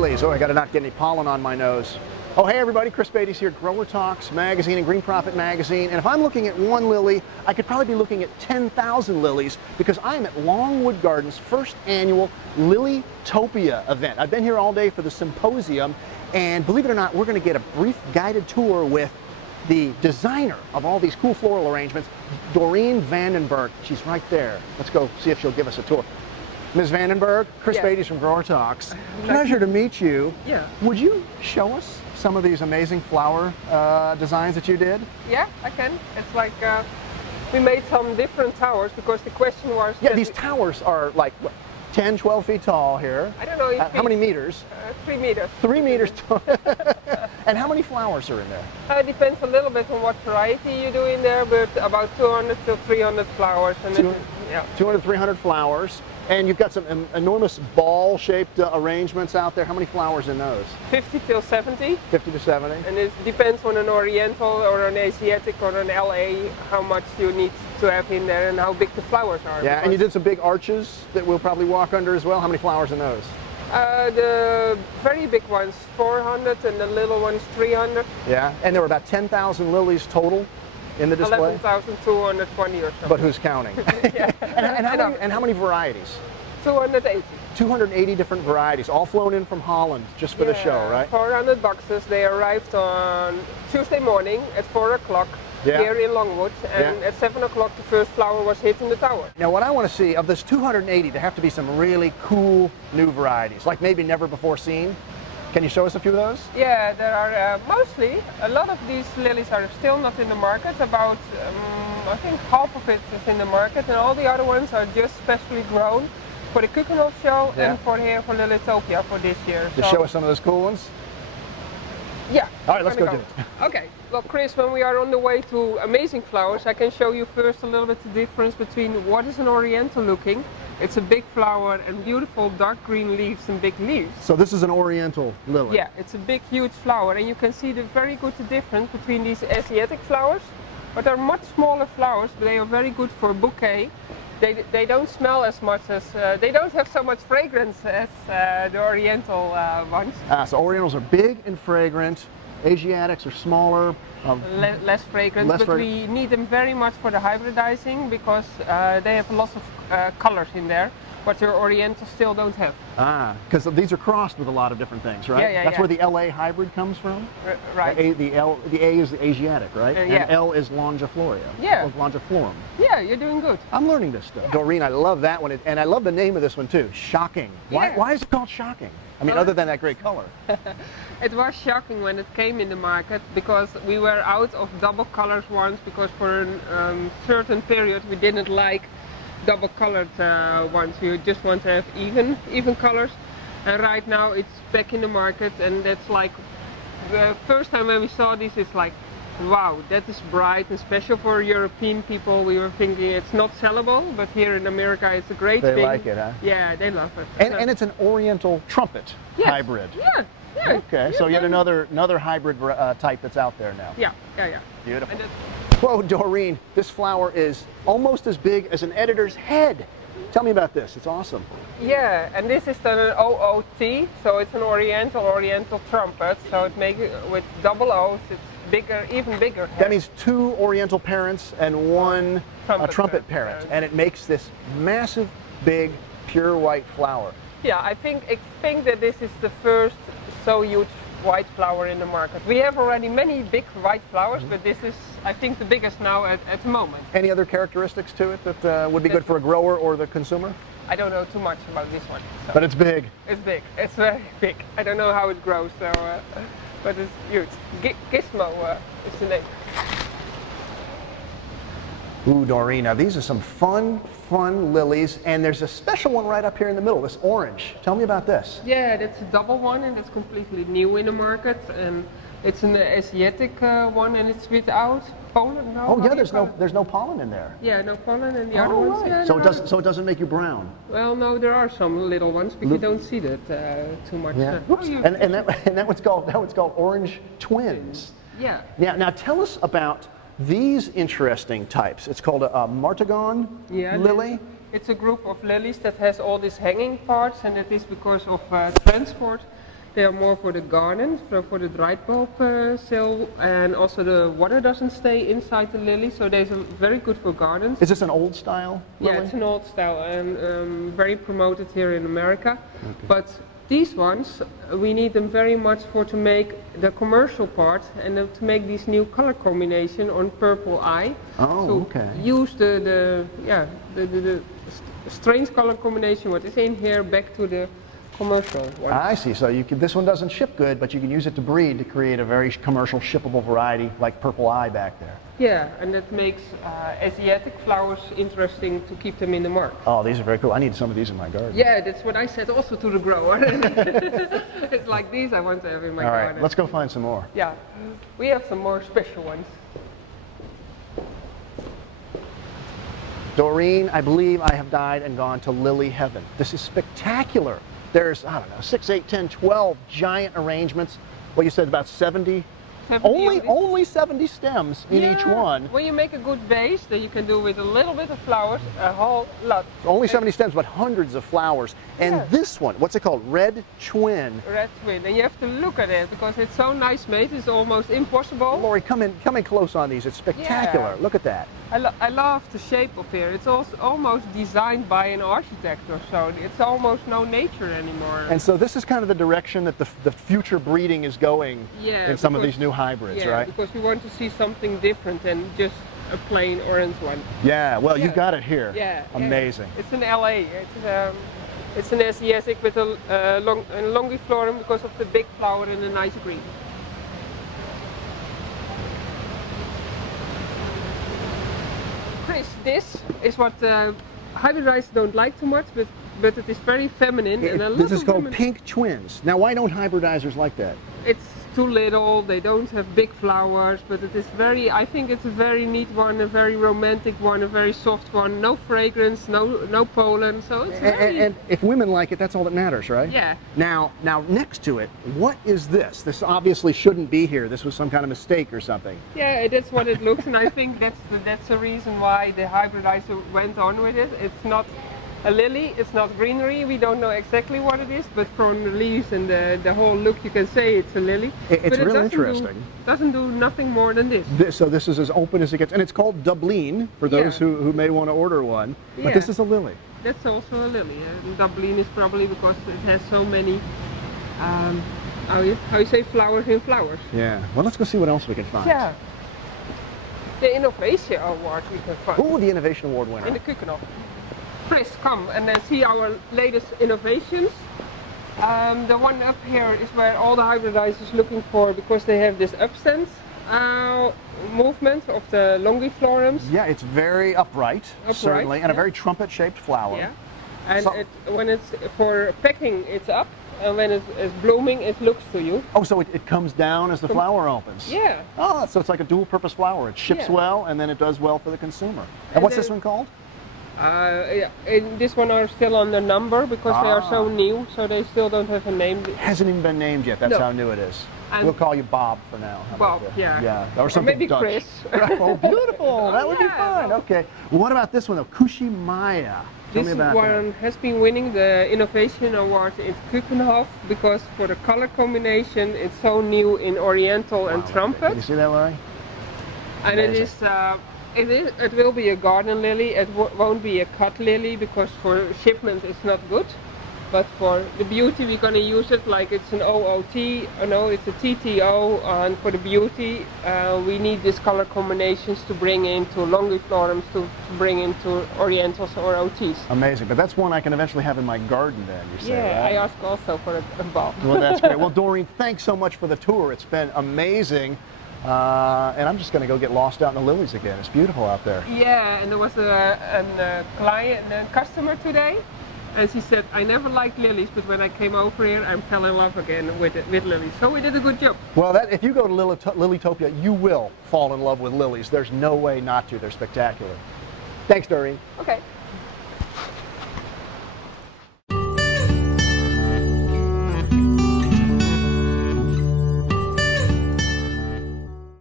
lilies. Oh, I got to not get any pollen on my nose. Oh, hey everybody, Chris Beytes here, Grower Talks magazine and Green Profit magazine. And if I'm looking at one lily, I could probably be looking at 10,000 lilies because I'm at Longwood Gardens' first annual Lilytopia event. I've been here all day for the symposium, and believe it or not, we're going to get a brief guided tour with the designer of all these cool floral arrangements, Dorien Berg. She's right there. Let's go see if she'll give us a tour. Ms. Berg, Chris Beytes from Grower Talks. Pleasure to meet you. Yeah. Would you show us some of these amazing flower designs that you did? Yeah, I can. It's like we made some different towers because the question was... Yeah, these towers are like, what, 10, 12 feet tall here. I don't know. How many meters? 3 meters. 3 meters tall. And how many flowers are in there? It depends a little bit on what variety you do in there, but about 200 to 300 flowers. And 200, 300 flowers. And you've got some enormous ball-shaped arrangements out there. How many flowers in those? 50 till 70. 50 to 70. And it depends on an Oriental or an Asiatic or an LA, how much you need to have in there and how big the flowers are. Yeah, and you did some big arches that we'll probably walk under as well. How many flowers in those? The very big ones, 400, and the little ones, 300. Yeah, and there were about 10,000 lilies total in the display? 11,220 or something. But who's counting? Yeah. and how many varieties? 280. 280 different varieties, all flown in from Holland just for the show, right? 400 boxes. They arrived on Tuesday morning at 4 o'clock here in Longwood, and at 7 o'clock the first flower was hit in the tower. Now what I want to see, of this 280, there have to be some really cool new varieties, like maybe never before seen. Can you show us a few of those? Yeah, there are mostly, a lot of these lilies are still not in the market. About, I think half of it is in the market, and all the other ones are just specially grown for the Keukenhof show and for here for Lilytopia for this year. Just show us some of those cool ones? Yeah. All right, let's go do it. Okay. Well, Chris, when we are on the way to amazing flowers, I can show you first a little bit the difference between what is an Oriental looking. It's a big flower and beautiful dark green leaves and big leaves. So this is an Oriental lily? Yeah, it's a big, huge flower, and you can see the very good difference between these Asiatic flowers, but they're much smaller flowers, but they are very good for a bouquet. They don't smell as much as, they don't have so much fragrance as the Oriental ones. So Orientals are big and fragrant, Asiatics are smaller. Less fragrant, but we need them very much for the hybridizing because they have lots of colors in there, but your Orientals still don't have. Ah, because these are crossed with a lot of different things, right? Yeah, That's where the LA hybrid comes from? Right. The A is the Asiatic, right? And L is Longifloria. Yeah. Longiflorum. Yeah, you're doing good. I'm learning this stuff. Dorien, I love that one, and I love the name of this one too, Shocking. Why is it called Shocking? I mean, other than that great color. It was shocking when it came in the market because we were out of double colored ones because for a certain period we didn't like double colored ones. We just want to have even colors, and right now it's back in the market, and that's like the first time when we saw this, it's like, wow, that is bright and special for European people. We were thinking it's not sellable, but here in America it's a great thing. They like it, huh? Yeah, they love it. And it's an Oriental Trumpet hybrid. Yeah. Okay, so yet another hybrid type that's out there now. Yeah. Beautiful. Whoa, Dorien, this flower is almost as big as an editor's head. Tell me about this. It's awesome. Yeah, and this is an OOT, so it's an Oriental Trumpet. So it makes it with double O's. It's bigger, even bigger head. That means 2 Oriental parents and 1 trumpet parent, and it makes this massive, big, pure white flower. Yeah, I think that this is the first so huge white flower in the market. We have already many big white flowers, but this is, I think, the biggest now at the moment. Any other characteristics to it that would be good for a grower or the consumer? I don't know too much about this one. So. But it's big. It's big. It's very big. I don't know how it grows, so, but it's huge. Gizmo is the name. Ooh, Dorien, now these are some fun lilies, and there's a special one right up here in the middle, this orange. Tell me about this. Yeah, that's a double one, and it's completely new in the market, and it's an Asiatic one, and it's without pollen. No, oh yeah, there's no pollen in there. Yeah, no pollen, and the other ones. Right. Yeah, so it doesn't make you brown. Well, no, there are some little ones, but you don't see that too much. Yeah. And that one's called Orange Twins. Yeah. Now tell us about these interesting types. It's called a Martagon lily. It's a group of lilies that has all these hanging parts, and it is because of transport. They are more for the garden, so for the dried bulb sale, and also the water doesn't stay inside the lily, so they're very good for gardens. Is this an old style lily? Yeah, it's an old style and very promoted here in America. Okay. But these ones, we need them very much for to make the commercial part and to make this new color combination on purple eye. Oh, so okay. Use the strange color combination what is in here back to the commercial one. I see. So you can, this one doesn't ship good, but you can use it to breed to create a very commercial shippable variety like purple eye back there. Yeah, and that makes Asiatic flowers interesting to keep them in the market. Oh, these are very cool. I need some of these in my garden. Yeah, that's what I said also to the grower. It's like these I want to have in my garden. All right, let's go find some more. Yeah, we have some more special ones. Dorien, I believe I have died and gone to lily heaven. This is spectacular. There's, I don't know, 6, 8, 10, 12 giant arrangements. Well, you said about 70? Only 70 stems in each one. When you make a good base, then you can do with a little bit of flowers, a whole lot. Only 70 stems, but hundreds of flowers. And this one, what's it called? Red Twin. Red Twin, and you have to look at it because it's so nice made, it's almost impossible. Lori, come in close on these. It's spectacular. Yeah. Look at that. I love the shape of here. It's also almost designed by an architect or so. It's almost no nature anymore. And so this is kind of the direction that the future breeding is going in some of these new hybrids, right? Because we want to see something different than just a plain orange one. Yeah, well, you've got it here. Yeah. Amazing. Yeah. It's an LA. It's an Asiatic with a longiflorum because of the big flower and a nice green. Chris, this is what hybridizers don't like too much, but it is very feminine. This is called pink twins. Now, why don't hybridizers like that? It's too little, they don't have big flowers, but it is I think it's a very neat one, a very romantic one, a very soft one, no fragrance, no pollen, so it's and if women like it, that's all that matters, right? Yeah. Now next to it, what is this? This obviously shouldn't be here. This was some kind of mistake or something. Yeah, that's what it looks, and I think that's the reason why the hybridizer went on with it. It's not a lily, it's not greenery, we don't know exactly what it is, but from the leaves and the whole look you can say it's a lily. It's really interesting. It doesn't do nothing more than this. So this is as open as it gets, and it's called Dublin for those who may want to order one, but this is a lily. That's also a lily. Dublin is probably because it has so many, how you say, flowers in flowers. Yeah, well, let's go see what else we can find. Yeah. The Innovation Award we can find. Oh, the Innovation Award winner. In the Keukenhof. Chris, come and then see our latest innovations. The one up here is where all the hybridizers looking for because they have this upstand movement of the longiflorums. Yeah, it's very upright certainly, and a very trumpet-shaped flower. Yeah, and when it's for pecking, it's up, and when it's blooming, it looks to you. Oh, so it comes down as the flower opens. Yeah. Oh, so it's like a dual-purpose flower. It ships well, and then it does well for the consumer. And what's this one called? This one are still on the number because they are so new, so they still don't have a name. It hasn't even been named yet. That's how new it is. And we'll call you Bob for now. Bob, yeah. Or something maybe Dutch. Chris. Oh, beautiful. That would be fun. Okay. Well, what about this one, though? Kushimaya. This one has been winning the Innovation Award in Keukenhof because for the color combination, it's so new in Oriental and Trumpet. Can you see that, Larry? And it will be a garden lily. It won't be a cut lily because for shipment it's not good. But for the beauty we're going to use it like it's an OOT, it's a TTO, and for the beauty we need these color combinations to bring into longiflorums, to bring into Orientals or OTs. Amazing, but that's one I can eventually have in my garden then, you say, yeah, right? I asked also for a bulb. Well, that's great. Well, Dorien, thanks so much for the tour. It's been amazing. And I'm just going to go get lost out in the lilies again. It's beautiful out there. Yeah, and there was a customer today, and she said, I never liked lilies, but when I came over here, I fell in love again with lilies. So we did a good job. Well, if you go to Lilytopia, you will fall in love with lilies. There's no way not to. They're spectacular. Thanks, Dorien. Okay.